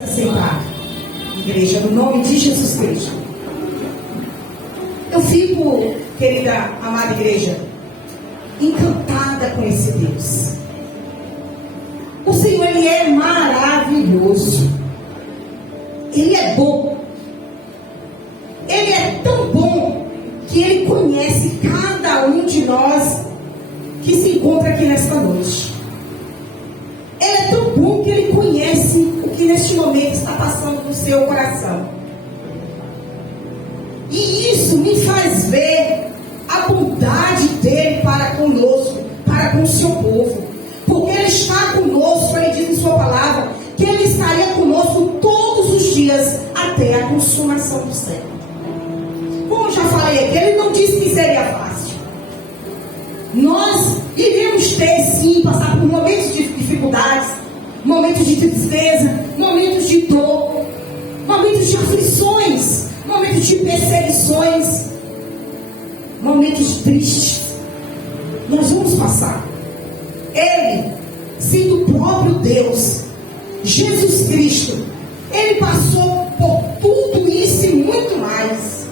aceitar, igreja, no nome de Jesus Cristo. Eu fico, querida, amada igreja, encantada com esse Deus. O Senhor, Ele é maravilhoso. Ele é bom. Ele é tão bom que Ele conhece cada um de nós que se encontra aqui nesta noite. Ele é tão bom que Ele conhece o que neste momento está passando no seu coração. E isso me faz ver a bondade dEle para conosco, para com o seu povo. Porque Ele está conosco, Ele diz em sua palavra, que Ele estaria conosco todos os dias até a consumação do século. Como eu já falei aqui, Ele não disse que seria fácil. Nós iremos ter sim, passar por momentos de dificuldades, momentos de tristeza, momentos de dor, momentos de aflições, momentos de perseguições, momentos tristes. Nós vamos passar. Ele, sendo o próprio Deus, Jesus Cristo, Ele passou por tudo isso e muito mais.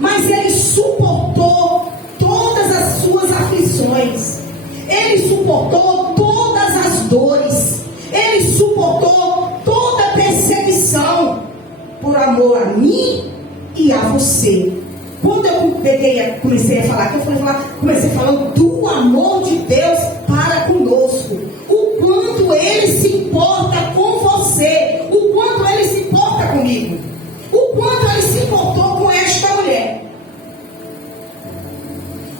Mas Ele suportou todas as suas aflições. Ele suportou todas as dores. Ele suportou toda a perseguição por amor a mim e a você. Quando eu comecei a falar, comecei falando do amor de Deus para conosco. O quanto Ele se importa com você. O quanto Ele se importa comigo. O quanto Ele se importou com esta mulher.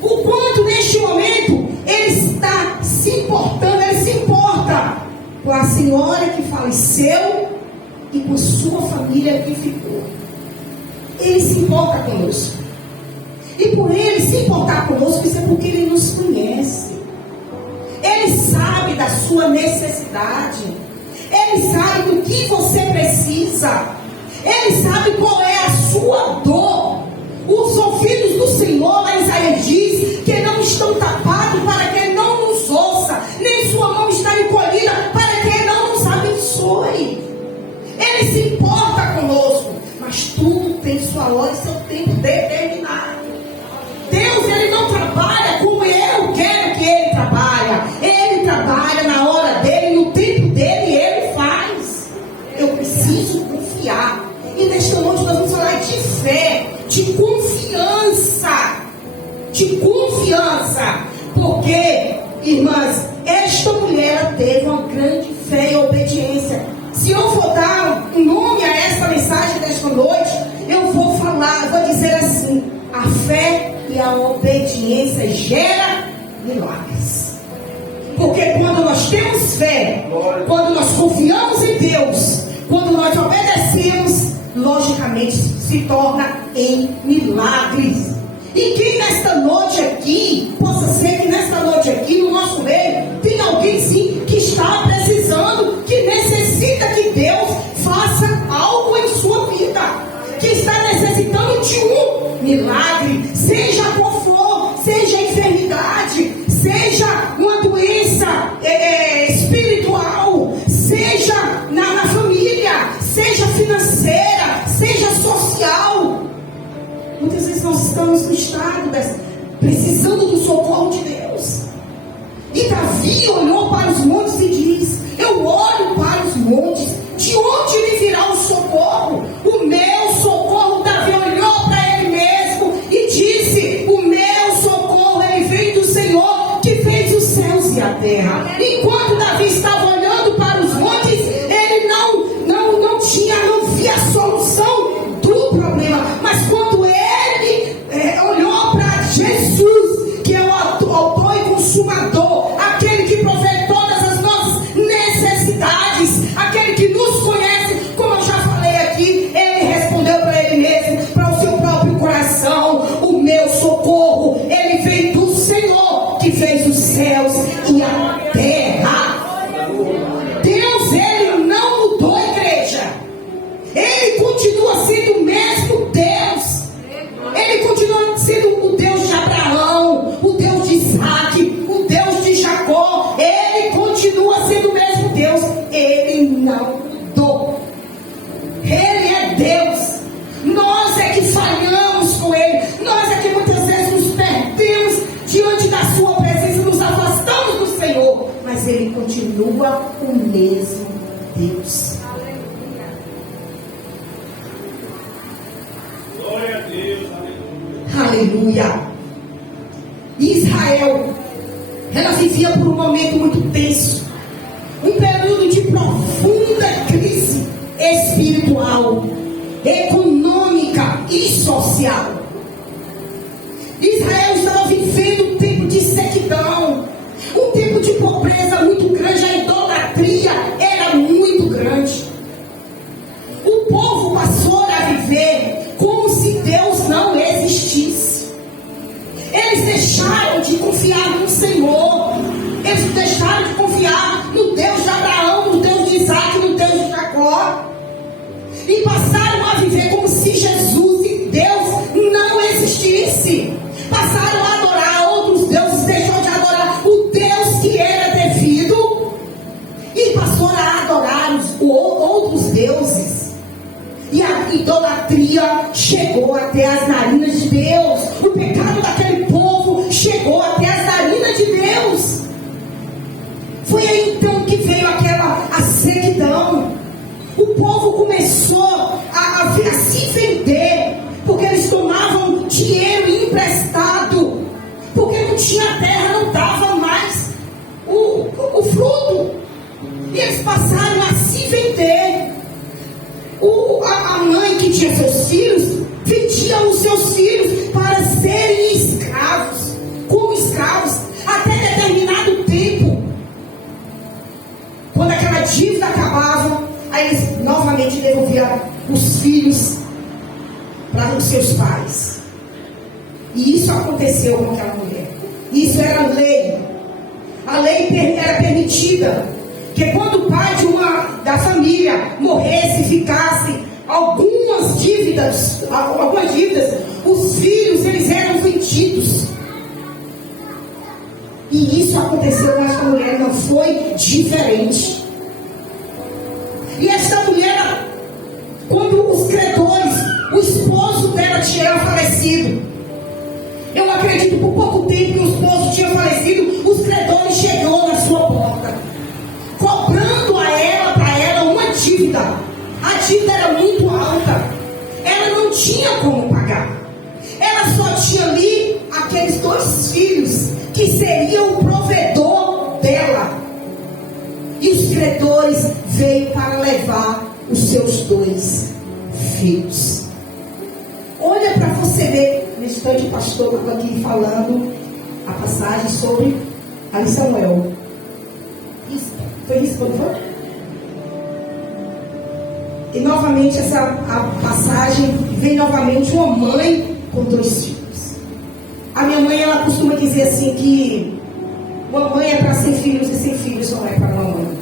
O quanto neste momento Ele está se importando. Ele se importa com a senhora que faleceu e com sua família que ficou. Ele se importa conosco. E por Ele se importar conosco, isso é porque Ele nos conhece. Ele sabe da sua necessidade. Ele sabe do que você precisa. Ele sabe qual é a sua dor. Os ouvidos do Senhor, lá em Isaías diz, que não estão tapados para que Ele não nos ouça, nem sua mão está encolhida para que Ele não nos abençoe. Ele se importa conosco, mas tudo tem sua hora e seu tempo determinado. Deus, Ele não trabalha como eu quero que Ele trabalha. Ele trabalha na hora dEle, no tempo dEle, Ele faz. Eu preciso confiar. E nesta noite nós vamos falar de fé, de confiança. De confiança. Porque, irmãs, esta mulher teve uma grande fé e obediência. Se eu for dar um nome a esta mensagem desta noite, eu vou falar, vou dizer assim: a fé e a obediência gera milagres. Porque quando nós temos fé, quando nós confiamos em Deus, quando nós obedecemos, logicamente se torna em milagres. E quem nesta noite aqui, possa ser que nesta noite aqui, no nosso meio, tem alguém sim que está precisando, que necessita que Deus faça algo em sua vida, que está necessitando de um milagre, seja qual for, seja enfermidade, seja uma doença espiritual, seja na família, seja financeira, seja social. Muitas vezes nós estamos no estado precisando do socorro de Deus. E Davi olhou para os montes e diz: eu olho para os montes, de onde me virá o socorro? O meu socorro. Davi olhou para ele mesmo e disse: o meu socorro, ele vem do Senhor que fez os céus e a terra. Enquanto Davi estava olhando para os montes, ele não via a solução do problema. Mas quando ele olhou para Jesus, que é o autor e consumador, aquele que provê todas as nossas necessidades, aquele que nos conhece, como eu já falei aqui, ele respondeu para ele mesmo, para o seu próprio coração: o meu socorro, ele vem do Senhor que fez os céus e a terra. Deus, Ele não mudou, igreja. Ele continua é Deus. Nós é que falhamos com Ele. Nós é que muitas vezes nos perdemos diante da sua presença, nos afastamos do Senhor. Mas Ele continua o mesmo Deus. Glória a Deus, Aleluia. Israel, ela vivia por um momento muito tenso, um período de profunda crise espiritual, econômica e social. Israel estava vivendo um tempo de sequidão, um tempo de pobreza muito grande, a idolatria era muito grande. O povo passou a viver como se Deus não existisse. Eles deixaram de confiar no Senhor. Eles deixaram de confiar no Deus de Abraão, no Deus de Isaac, no Deus de Jacó. E passaram a viver como se Jesus e Deus não existisse. Passaram a adorar outros deuses, deixou de adorar o Deus que era devido. E passou a adorar os outros deuses. E a idolatria chegou até as narinas de Deus. O pecado daquele povo chegou até as narinas de Deus. Foi aí então que veio a sequidão. O povo começou a se vender, porque eles tomavam dinheiro emprestado, porque não tinha terra, não dava mais o fruto. E eles passaram a se vender. A mãe que tinha seus filhos, vendia os seus filhos para serem escravos, como escravos, até determinado tempo. Quando aquela dívida acabava, aí eles novamente devolviam os filhos para os seus pais. E isso aconteceu com aquela mulher. Isso era lei. A lei era permitida que quando o pai da família morresse, ficasse algumas dívidas, os filhos eles eram vendidos. E isso aconteceu com essa mulher, não foi diferente. E essa mulher, quando os credores, o esposo dela tinha falecido, eu acredito por pouco tempo que o esposo tinha falecido, os credores chegou na sua porta, cobrando para ela uma dívida. A dívida era muito alta, ela não tinha como pagar. Ela só tinha ali aqueles 2 filhos que seriam o provedor dela. E os credores veio para levar os seus 2 filhos. Olha para você ver, nesse instante o pastor estava aqui falando a passagem sobre ali Samuel. Isso, foi isso quando foi? E novamente a passagem vem novamente uma mãe com 2 filhos. A minha mãe, ela costuma dizer assim que uma mãe é para sem filhos e sem filhos não é para uma mãe.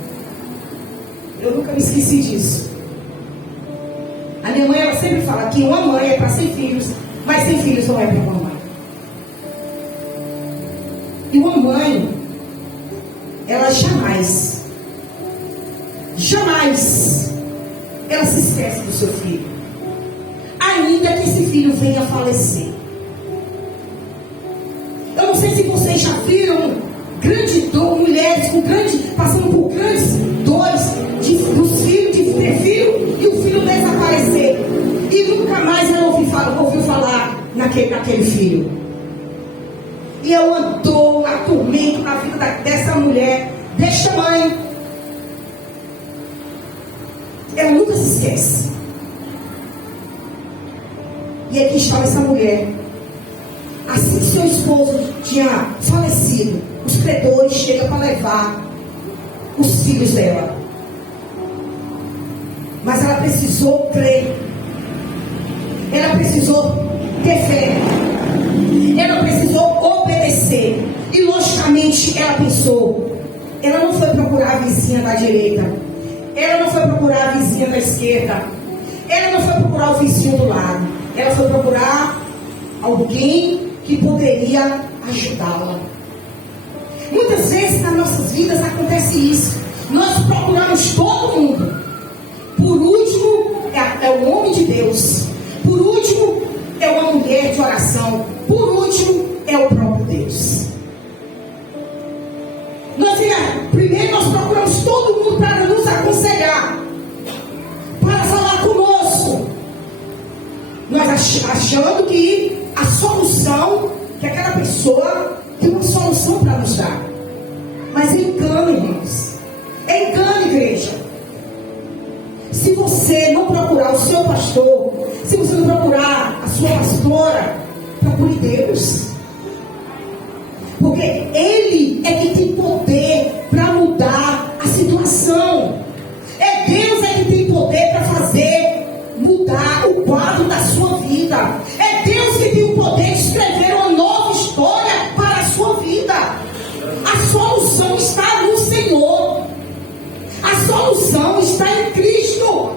Eu nunca me esqueci disso. A minha mãe, ela sempre fala que uma mãe é para sem filhos, mas sem filhos não é para uma mãe. E uma mãe, ela jamais ela se esquece do seu filho, ainda que esse filho venha a falecer. Eu não sei se vocês já viram mulheres passando por grandes dores dos filhos, de ter filho e o filho desaparecer, e nunca mais ela ouviu falar naquele filho. E eu andou a tormento na vida dessa mulher, desta mãe. Ela nunca se esquece. E aqui estava essa mulher. Assim que seu esposo tinha falecido, os credores chegam para levar os filhos dela. Mas ela precisou crer. Ela precisou ter fé. Ela precisou obedecer. E logicamente ela pensou. Ela não foi procurar a vizinha da direita. Ela não foi procurar a vizinha da esquerda. Ela não foi procurar o vizinho do lado. Ela foi procurar alguém que poderia ajudá-la. Muitas vezes nas nossas vidas acontece isso. Nós procuramos todo mundo. Por último, é o homem de Deus. Por último, é uma mulher de oração. Por último, é o próprio Deus. Primeiro nós procuramos todo mundo para nos aconselhar, para falar conosco. Nós achando que a solução, que aquela pessoa tem uma solução para nos dar. Mas é engano, irmãos. É engano, igreja. Se você não procurar o seu pastor, se você não procurar a sua pastora, procure Deus. Porque Ele é que tem poder para mudar a situação. É Deus é que tem poder para fazer mudar o quadro da sua vida. É Deus que tem o poder de escrever uma nova história para a sua vida. A solução está no Senhor. A solução está em Cristo.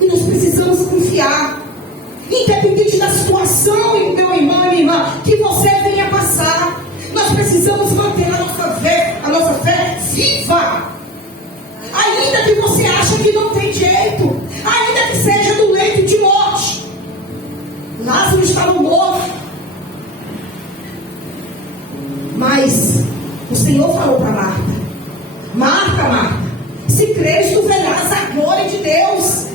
E nós precisamos confiar. Independente da situação, meu irmão e minha irmã, que você venha passar, nós precisamos manter a nossa fé viva. Ainda que você ache que não tem jeito, ainda que seja no leito de morte. Lázaro estava morto. Mas o Senhor falou para Marta: Marta, Marta, se crês, tu verás a glória de Deus.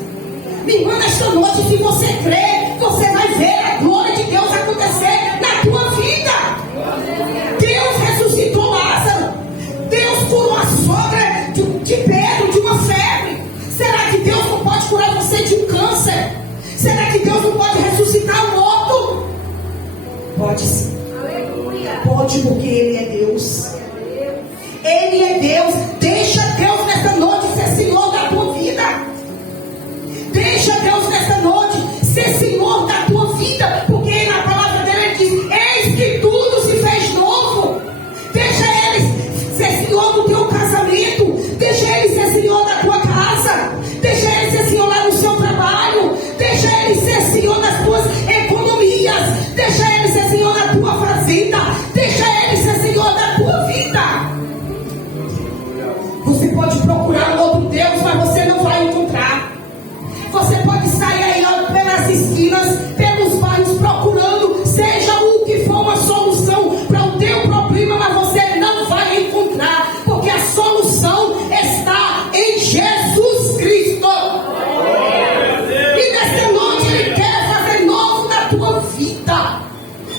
Minha irmã, nesta noite, se você crê, você vai ver a glória de Deus acontecer na tua vida. Deus ressuscitou Lázaro. Deus curou a sogra de Pedro, de uma febre. Será que Deus não pode curar você de um câncer? Será que Deus não pode ressuscitar o morto? Pode sim. Pode, porque Ele é Deus. Ele é Deus. Deixa Deus nesta noite ser Senhor da tua vida. Deixa Deus nesta noite ser Senhor da tua vida, porque na palavra dele ele diz: eis que tudo se fez novo. Deixa Ele ser Senhor do teu casamento. Deixa Ele ser Senhor da tua casa. Deixa Ele ser Senhor lá no seu trabalho. Deixa Ele ser Senhor das tuas economias. Deixa Ele ser Senhor da tua fazenda. Deixa Ele ser Senhor da tua vida. Você pode procurar um outro Deus, mas você não vai encontrar. Você pode sair aí pelas esquinas, pelos bairros, procurando, seja o que for uma solução para o teu problema, mas você não vai encontrar, porque a solução está em Jesus Cristo. E nesta noite Ele quer fazer novo na tua vida.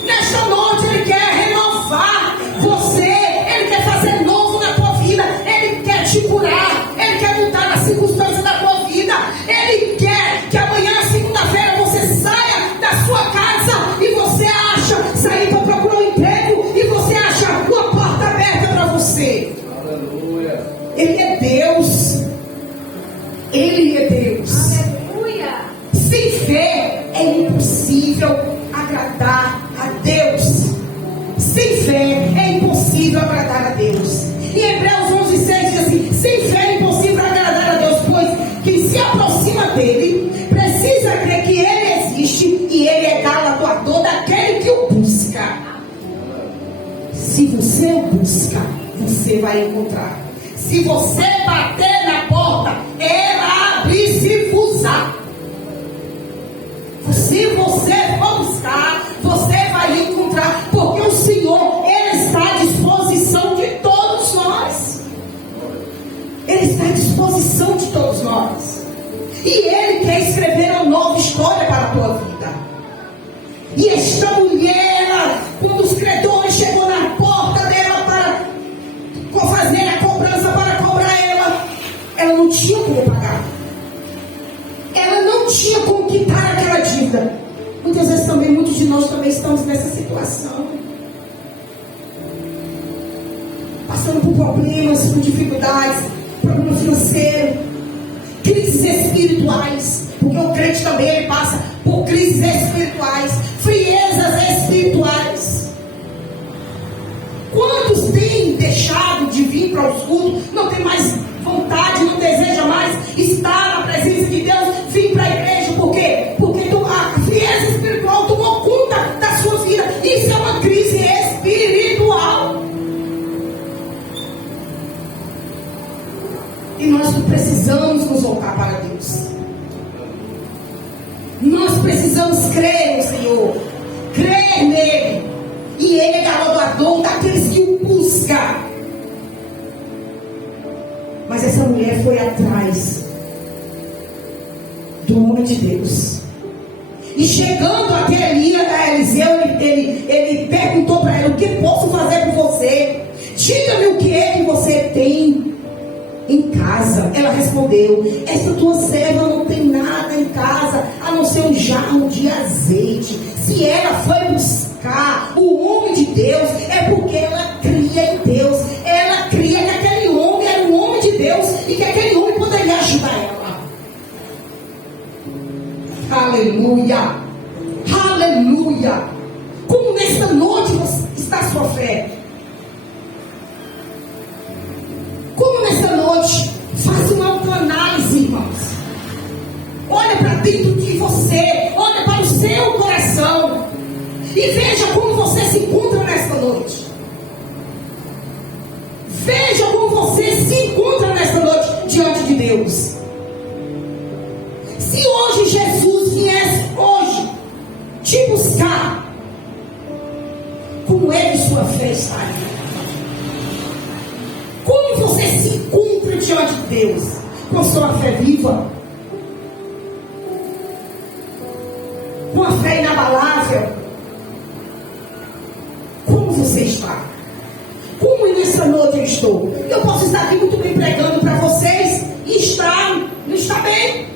Nesta noite Ele quer renovar você. Ele quer fazer novo na tua vida. Ele quer te curar. Ele quer mudar as circunstâncias da tua vida. Ele quer que amanhã, segunda-feira, você saia da sua casa e você acha, sair para procurar um emprego e você acha uma porta aberta para você. Aleluia. Ele é Deus. Ele é Deus. Aleluia. Sem fé é impossível agradar a Deus. Sem fé é impossível agradar a Deus. Em Hebreus 11:6 diz assim: sem fé é impossível agradar a Deus, pois quem se aproxima dele precisa crer que ele existe e ele é galardoador daquele que o busca. Se você o busca, você vai encontrar. Se você bater na porta, ela abre-se-vos-á. Se você for buscar, você vai encontrar, porque o Senhor, Ele está à disposição de todos nós. Ele está à disposição de todos nós. E Ele quer escrever uma nova história para a tua vida. E esta mulher, quando os credores chegou na porta dela para fazer a cobrança, para cobrar ela não tinha como pagar. Ela não tinha como quitar aquela dívida. Muitas vezes também, muitos de nós também estamos nessa situação. Passando por problemas, por dificuldades, problema financeiro, crises espirituais. Porque o crente também ele passa por crises espirituais, friezas espirituais. Quantos têm deixado de vir para os cultos, não tem mais vontade, não deseja mais estar na presença de Deus, vir para a igreja? Por quê? Porque a frieza espiritual tomou conta da sua vida. Isso é uma crise espiritual. E nós precisamos nos voltar para Deus. precisamos crer no Senhor, crer nele. E ele é galardoador daqueles que o buscam. Mas essa mulher foi atrás do homem de Deus. E chegando até Eliseu, ele perguntou para ela: o que posso fazer por você? Diga-me o que é que você tem em casa. Ela respondeu: essa tua serva não tem nada em casa a não ser um jarro de azeite. Se ela foi buscar o homem de Deus, é porque ela cria em Deus. Ela cria que aquele homem era um homem de Deus e que aquele homem poderia ajudar ela. Aleluia, aleluia. Como nesta noite está a sua fé? Como nesta noite? Faz uma autoanálise, irmãos. Olha para dentro de você, olha para o seu coração e veja como você se encontra nesta noite. Veja como você se encontra nesta noite diante de Deus. Se hoje Jesus viesse hoje te buscar, como é que sua fé estaria? Como você se encontra diante de Deus? Com a sua fé viva? Com a fé inabalável? Como você está? Como nessa noite eu estou? Eu posso estar aqui muito bem pregando para vocês e não está bem.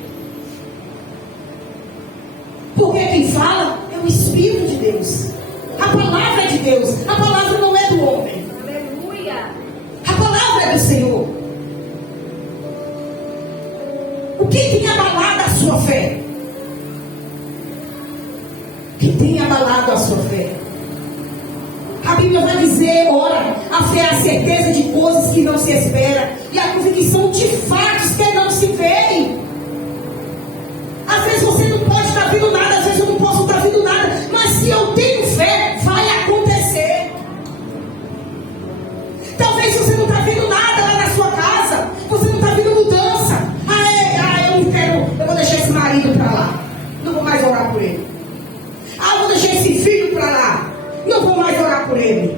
Porque quem fala é o Espírito de Deus. A palavra é de Deus. A palavra não é do homem. Aleluia. A palavra é do Senhor. O que tem abalado a sua fé? O que tem abalado a sua fé? A Bíblia vai dizer: ora, a fé é a certeza de coisas que não se espera e a convicção de fatos que não se veem. Às vezes você não pode estar vendo nada, às vezes eu não posso estar vendo nada, mas se eu tenho fé, vai acontecer. Talvez você não está vendo nada lá na sua casa, você não está vendo mudança. Eu não quero, eu vou deixar esse marido para lá, não vou mais orar por ele. Eu vou deixar esse filho para lá, não vou mais orar por ele.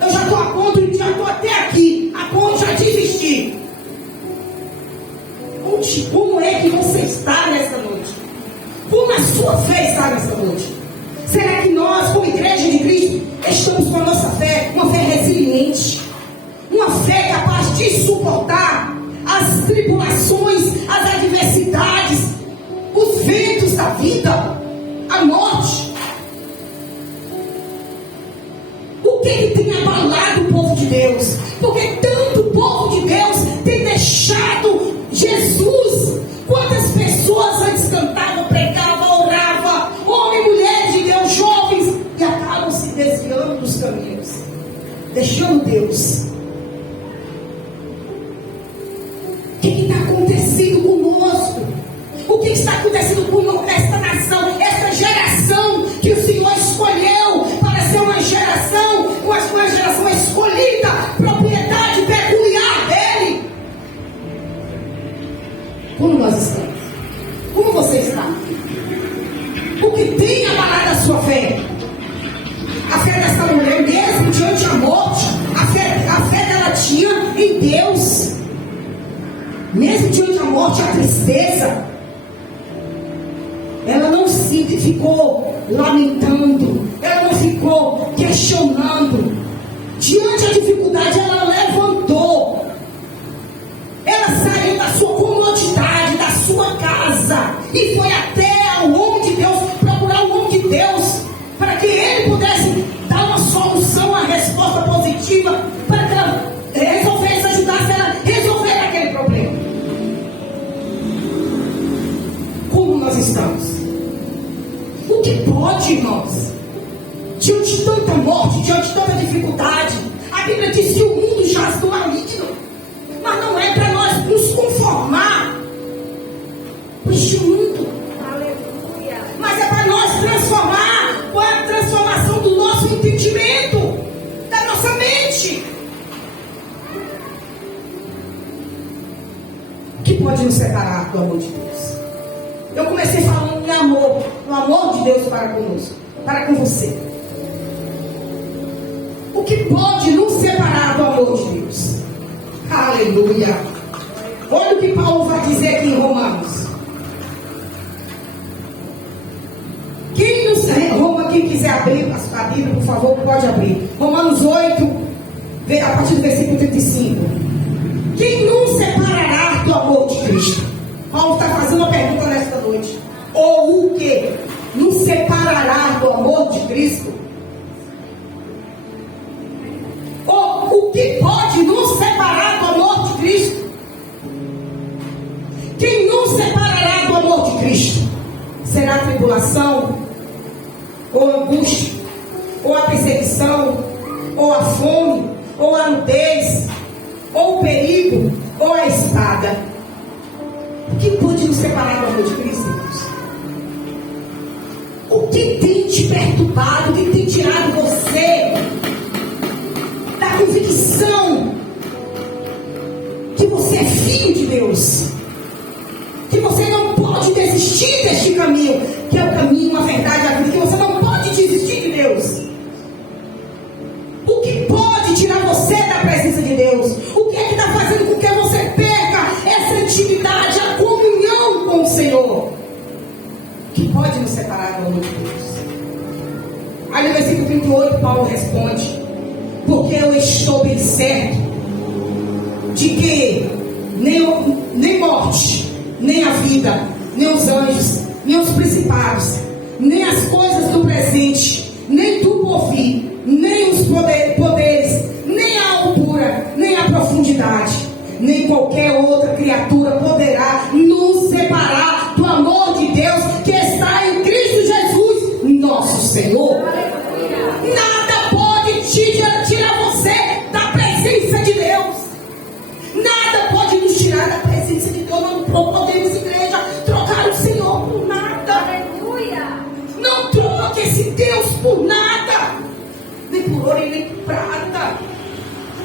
Eu já estou a ponto, já estou até aqui, a ponto já desistir. Como é que você está nessa noite? Como a sua fé está nessa noite? Será que nós, como igreja de Cristo, estamos com a nossa fé, uma fé resiliente, uma fé capaz de suportar as tribulações, as adversidades, os ventos da vida, a morte? O que tem abalado o povo de Deus? Porque tanto o povo de Deus tem deixado Jesus. Quantas pessoas antes cantavam, pregavam, oravam, homem, mulher de Deus, jovens, e acabam se desviando dos caminhos, deixando Deus. O que está acontecendo conosco? O que está acontecendo com esta nação, esta geração que o Senhor escolheu para ser uma geração escolhida, propriedade peculiar dele? Como nós estamos? Como você está? O que tem abalado a sua fé? A fé dessa mulher, mesmo diante da morte, a fé dela tinha em Deus. Mesmo diante da morte, a tristeza, ela não se ficou lamentando, ela não ficou questionando. Diante da dificuldade, ela levantou. Ela saiu da sua comodidade, da sua casa, e foi até ao homem de Deus, procurar o homem de Deus, para que ele pudesse dar uma solução, uma resposta positiva, para que ela resolvesse, ajudasse ela a resolver aquele problema. Como nós estamos? O que pode, irmãos? Diante de tanta morte, diante de tanta dificuldade, a Bíblia diz que o mundo jaz do maligno. Mas não é para nós nos conformar com este mundo. Aleluia. Mas é para nós transformar com a transformação do nosso entendimento, da nossa mente. O que pode nos separar do amor de Deus? Eu comecei falando em amor, no amor de Deus para conosco, para com você. O que pode nos separar do amor de Deus? Aleluia! Olha o que Paulo vai dizer aqui em Romanos. Quem quiser abrir a Bíblia, por favor, pode abrir. Romanos 8, a partir do versículo 35. Quem nos separará do amor de Cristo? Paulo está fazendo uma pergunta nesta noite. Ou o que nos separará do amor de Cristo? Ou o que pode nos separar do amor de Cristo? Quem nos separará do amor de Cristo? Será a tribulação? Ou a angústia? Ou a perseguição? Ou a fome? Ou a nudez? Ou o perigo? Ou a espada? O que pode nos separar do amor de Cristo, irmãos? O que tem te perturbado? O que tem tirado você da convicção que você é filho de Deus? Que você não pode desistir deste caminho, que é o caminho, a verdade, a vida, que você não pode desistir de Deus. O que pode tirar você da presença de Deus? O que é que está fazendo com que você perca essa intimidade, a comunhão com o Senhor? O que pode nos separar do amor de Deus? Aí no versículo 38, Paulo responde: porque eu estou bem certo de que nem morte, nem a vida, nem os anjos, nem os principados, nem as coisas do presente, nem do porvir, nem os poderes, nem a altura, nem a profundidade, nem qualquer outra criatura poderá nos separar do amor de Deus que está em Cristo Jesus, nosso Senhor. Nada pode tirar você da presença de Deus. Nada pode nos tirar da presença de Deus. Não podemos, igreja, trocar o Senhor por nada. Aleluia. Não troque esse Deus por nada, nem por ouro e nem por prata.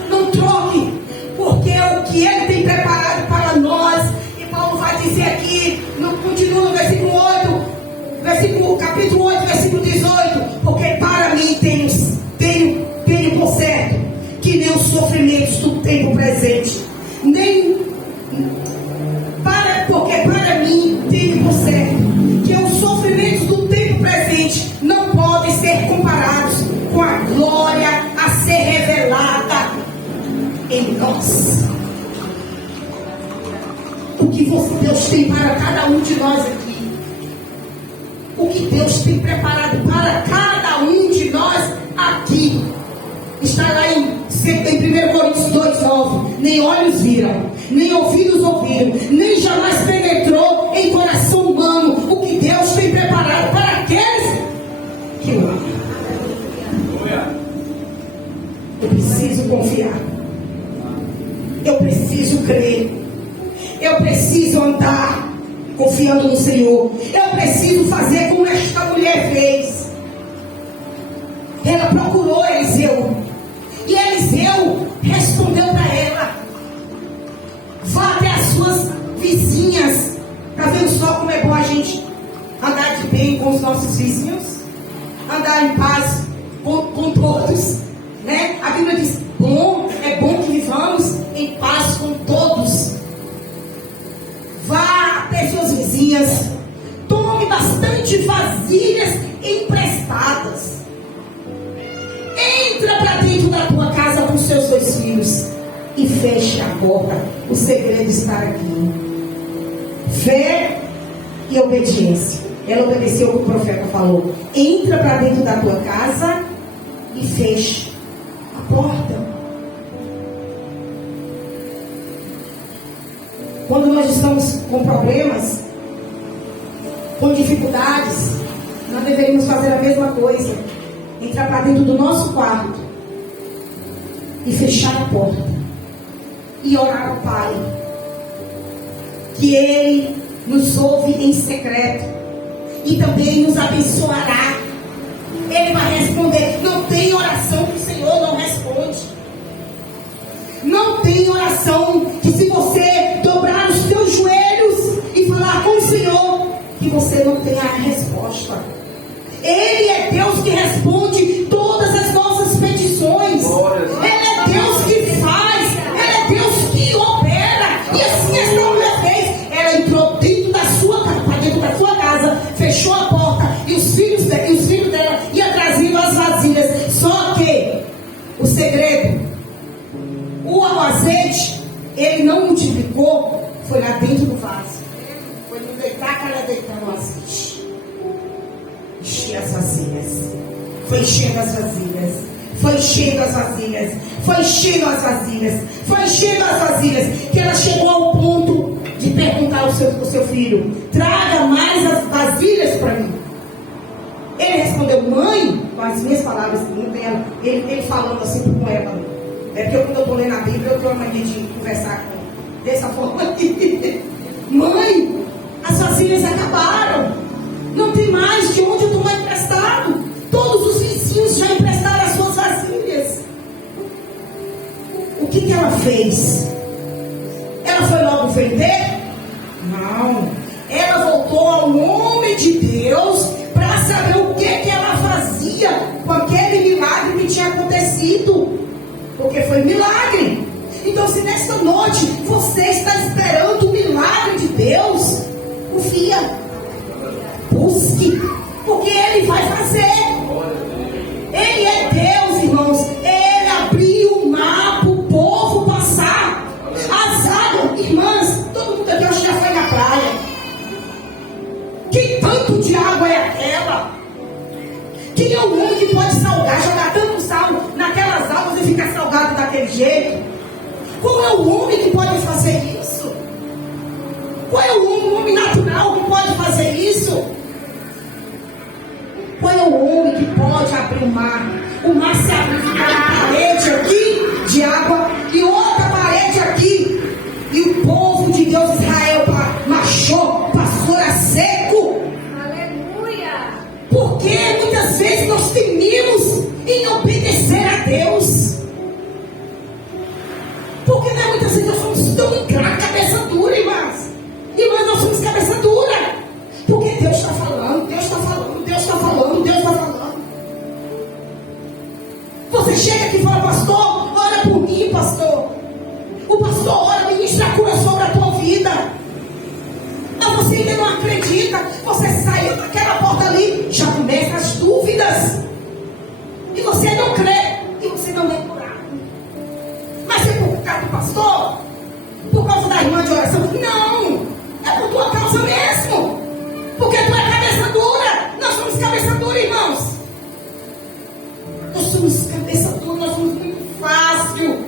Não troque, porque é o que Ele tem preparado para nós. E Paulo vai dizer aqui, continua no versículo 8, capítulo 8, versículo 18: porque para mim tenho por certo que nem os sofrimentos do tempo presente, porque para mim tenho por certo que os sofrimentos do tempo presente não podem ser comparados com a glória a ser revelada em nós. O que Deus tem para cada um de nós aqui, o que Deus tem preparado para cada um de nós aqui, está lá em 1 Coríntios 2:9. Nem olhos viram, nem ouvidos ouviram, nem jamais penetrou em coração humano o que Deus tem preparado para aqueles que o amam. Eu preciso confiar, eu preciso crer, eu preciso andar confiando no Senhor. Eu preciso fazer como esta mulher fez. Ela procurou Eliseu, e Eliseu respondeu para ela: vá até as suas vizinhas. Está vendo só como é bom a gente andar de bem com os nossos vizinhos, andar em paz com todos, né? A Bíblia diz: é bom que vivamos em paz com todos. Vá até suas vizinhas, tome bastante vasilhas emprestadas, entra para dentro da tua casa com seus 2 filhos e feche a porta. O segredo está aqui: fé e obediência. Ela obedeceu o que o profeta falou: entra para dentro da tua casa e feche a porta. Quando nós estamos com problemas, com dificuldades, nós deveríamos fazer a mesma coisa: entrar para dentro do nosso quarto e fechar a porta e orar ao Pai, que Ele nos ouve em secreto e também nos abençoará. Ele vai responder. Não tem oração que o Senhor não responde. Não tem oração que, se você dobrar os teus ele não multiplicou, foi lá dentro do vaso. Foi no deitar, cara, deitando o azeite. Encher as vasilhas. Foi enchendo as vasilhas. Foi enchendo as vasilhas. Foi enchendo as vasilhas. Foi enchendo as vasilhas. Que ela chegou ao ponto de perguntar ao seu filho: traga mais as vasilhas para mim. Ele respondeu: mãe, com as minhas palavras, ele falando assim com ela. É porque quando eu estou lendo a Bíblia, eu tenho uma mania de conversar dessa forma aqui. Mãe, as vasilhas acabaram. Não tem mais de onde eu tomar emprestado. Todos os vizinhos já emprestaram as suas vasilhas. O que ela fez? Ela foi logo vender? Não. Ela voltou ao nome de Deus para saber o que ela fazia com aquele milagre que tinha acontecido. Porque foi milagre. Então, se nesta noite você está esperando o milagre de Deus, confia, busque, porque Ele vai fazer. Ele é Deus, irmãos. Ele abriu o mar para o povo passar. As águas, irmãs, todo mundo aqui hoje já foi na praia. Que tanto de água é aquela? Quem é o homem que pode salgar, jogar tanto sal naquelas águas e ficar salgado daquele jeito? Qual é o homem que pode fazer isso? Qual é o homem natural que pode fazer isso? Qual é o homem que pode abrir o mar? O mar se abre, fica uma parede aqui de água e outra parede aqui. E o povo de Deus, Israel, marchou, passou a seco. Aleluia! Porque muitas vezes nós tememos em obedecer a Deus. Porque muitas vezes nós somos tão ingratos, cabeça dura, irmãs. Irmãs, nós somos cabeça dura. Porque Deus está falando, Deus está falando, Deus está falando, Deus está falando. Você chega aqui e fala: pastor, ora por mim, pastor. O pastor ora, ministra a cura sobre a tua vida. Mas você ainda não acredita. Você saiu daquela porta ali, já começa as dúvidas. E você não crê. E você não vai curar. Mas é por causa do pastor? Por causa da irmã de oração? Não. É por tua causa mesmo. Porque tu é cabeça dura. Nós somos cabeça dura, irmãos. Nós somos cabeça dura. Nós somos muito fácil.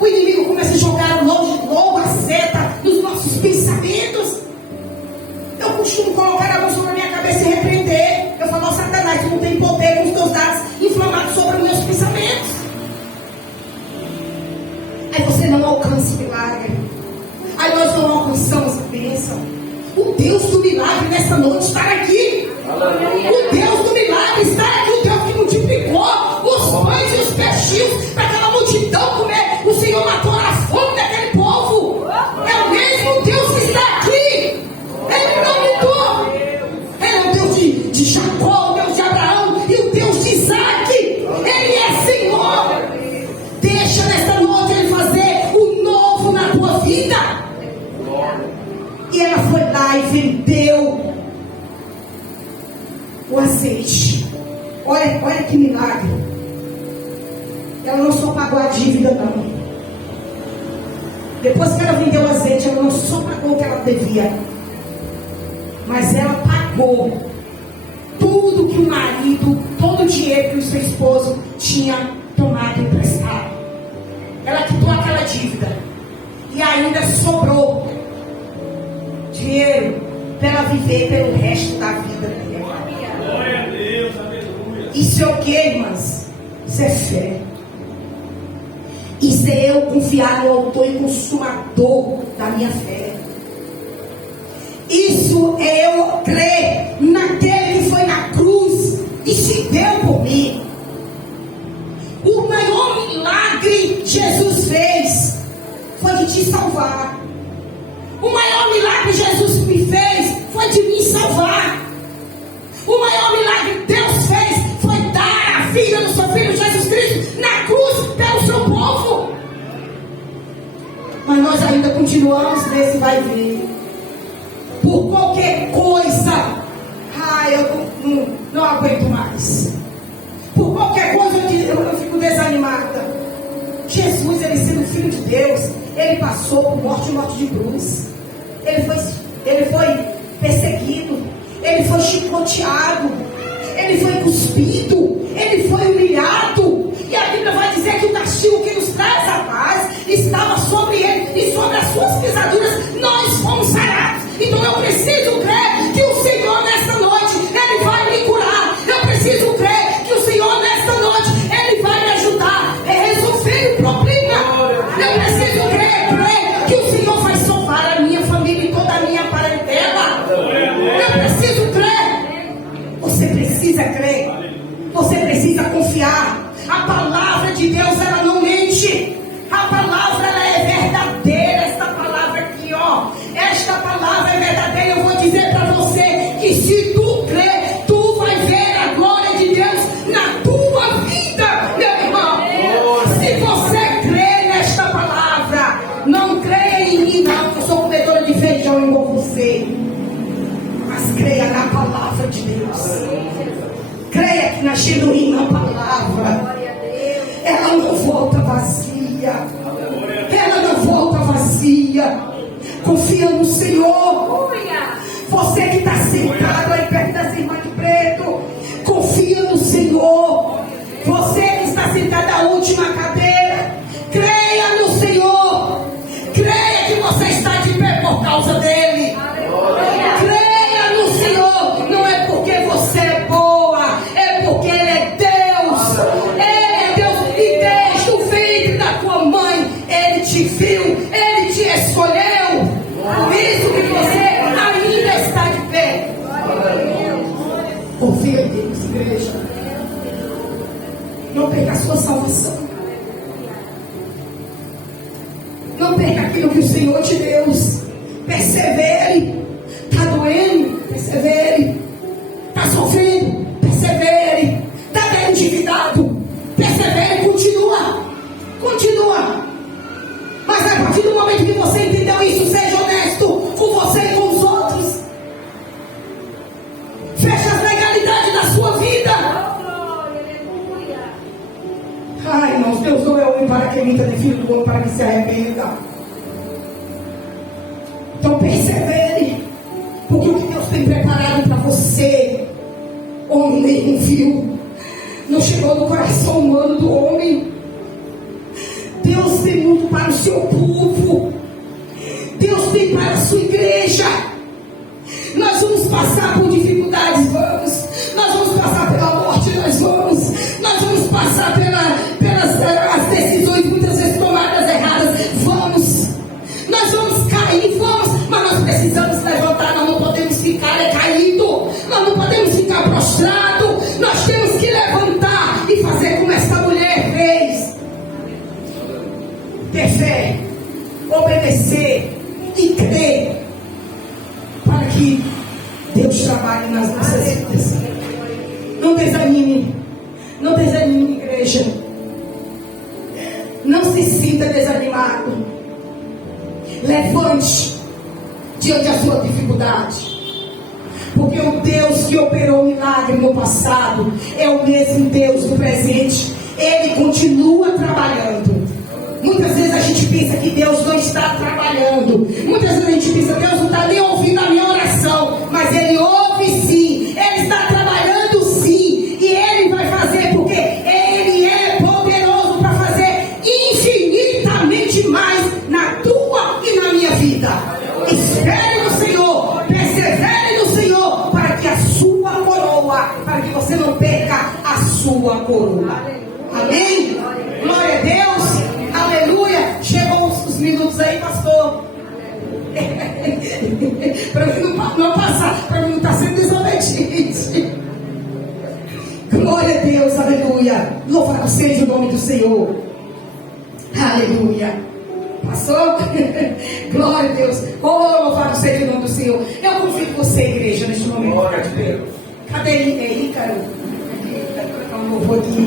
O inimigo começa a jogar logo a seta nos nossos pensamentos. Eu costumo colocar a mão sobre a minha cabeça e repreender. Eu falo: Satanás, tu não tem poder com os teus dados inflamados sobre os meus pensamentos. Aí você não alcança o milagre. Aí nós não alcançamos a bênção. O Deus do milagre nessa noite está aqui. O Deus do milagre está aqui. O Deus que multiplicou os pães e os peixinhos para aquela multidão comer. O Senhor matou a fome daquele povo. É o mesmo Deus que está aqui. Ele não mudou. Ele é o Deus de Jacó, o Deus de Abraão e o Deus de Isaac. Ele é Senhor. Deixa nesta noite Ele fazer o novo na tua vida. E ela foi lá e vendeu o azeite. Olha que milagre. Ela não só pagou a dívida, não. Depois que ela vendeu o azeite, ela não só pagou o que ela devia, mas ela pagou tudo que o marido, todo o dinheiro que o seu esposo tinha tomado emprestado. Ela quitou aquela dívida. E ainda sobrou dinheiro para ela viver pelo resto da vida. Glória a Deus, aleluia. Isso é o que, irmãs? Isso é fé. Isso é eu confiar no autor e consumador da minha fé. Isso é eu crer naquele que foi na cruz e se deu por mim. O maior milagre que Jesus fez foi de te salvar. O maior milagre que Jesus me fez foi de me salvar. O maior milagre que Deus fez foi dar a vida do seu Filho Jesus Cristo na cruz pelo seu povo. Mas nós ainda continuamos nesse vai vir. Por qualquer coisa, eu não aguento mais. Por qualquer coisa eu fico desanimada. Jesus, ele sendo filho de Deus, ele passou por morte de cruz. Ele foi perseguido, ele foi chicoteado, ele foi cuspido, ele foi humilhado. E a Bíblia vai dizer que o castigo que nos traz a paz estava sobre ele, e sobre as suas pisaduras nós fomos sarados. Então eu preciso crer que o Senhor nesta noite, Ele vai me curar. Eu preciso crer que o Senhor nesta noite, Ele vai me ajudar a resolver o problema. Eu preciso crer que o Senhor vai salvar a minha família e toda a minha parentela. Eu preciso crer. Você precisa crer. Você precisa confiar. A palavra de Deus, ela não mente. A palavra, ela é verdadeira. Esta palavra aqui, ó, esta palavra é verdadeira. Eu vou dizer para você que se tu crer, tu vai ver a glória de Deus na tua vida, meu irmão. Se você crê nesta palavra, não creia em mim não, que eu sou comedora de feijão igual você, mas creia na palavra de Deus. Creia que na genuína palavra, ela não volta vazia. Ela não volta vazia. Confia no Senhor. Você que está sentado aí perto das irmãs de preto, confia no Senhor. Você que está sentado na última cadeira, creia no Senhor. Creia que você está de pé por causa dele. Creia no Senhor. Não é porque você é boa, é porque Ele é Deus. Ele é Deus. E desde o ventre da tua mãe, Ele te viu, Ele te escolheu. Por isso que você ainda está de pé. Confia em Deus, igreja. Não perca a sua salvação. Não perca aquilo que o Senhor te deu. Persevere. Está doendo? Persevere. Está sofrendo? Persevere. Está bem endividado? Persevere. Continua. Continua. Mas a partir do momento que você entendeu isso, seja honesto com você e com os outros. Feche as legalidades da sua vida. Ai, irmãos, Deus não é homem para que minta, nem filho do homem para que se arrependa. Então persevere, porque o que Deus tem preparado para você, homem nenhum viu, não chegou no coração humano do homem. Deus tem muito para o seu povo. Deus tem para a sua igreja. Nós vamos passar por dificuldades, vamos. Nós vamos passar pela morte, nós vamos. Nós vamos passar pelas as decisões muitas vezes tomadas erradas, vamos. Nós vamos cair, vamos. Mas nós precisamos levantar, nós não podemos ficar caído. Nós não podemos ficar prostrado. Nós temos que levantar e fazer como essa mulher fez. Ter fé, obedecer e crer, para que Deus trabalhe nas nossas vidas. Não desanime, não desanime, igreja. Não se sinta desanimado. Levante diante da sua dificuldade, porque o Deus que operou o milagre no passado é o mesmo Deus do presente. Ele continua trabalhando. Muitas vezes a gente pensa que Deus não está trabalhando. Muitas vezes a gente pensa que Deus não está nem ouvindo a minha oração. Mas Ele ouve sim. Ele está trabalhando sim. E Ele vai fazer, porque Ele é poderoso para fazer infinitamente mais na tua e na minha vida. Espere no Senhor. Persevere no Senhor, para que a sua coroa, para que você não perca a sua coroa. Amém? Glória a Deus. Aleluia. Chegam os minutos aí, pastor. Para mim não passar, para mim não estar sendo desobediente. Glória a Deus, aleluia. Louvado seja o nome do Senhor. Aleluia. Passou? Glória a Deus. Oh, louvado seja o nome do Senhor. Eu confio em você, igreja, neste momento. Glória a Deus. Cadê ele? É Ícaro? Um louvor aqui.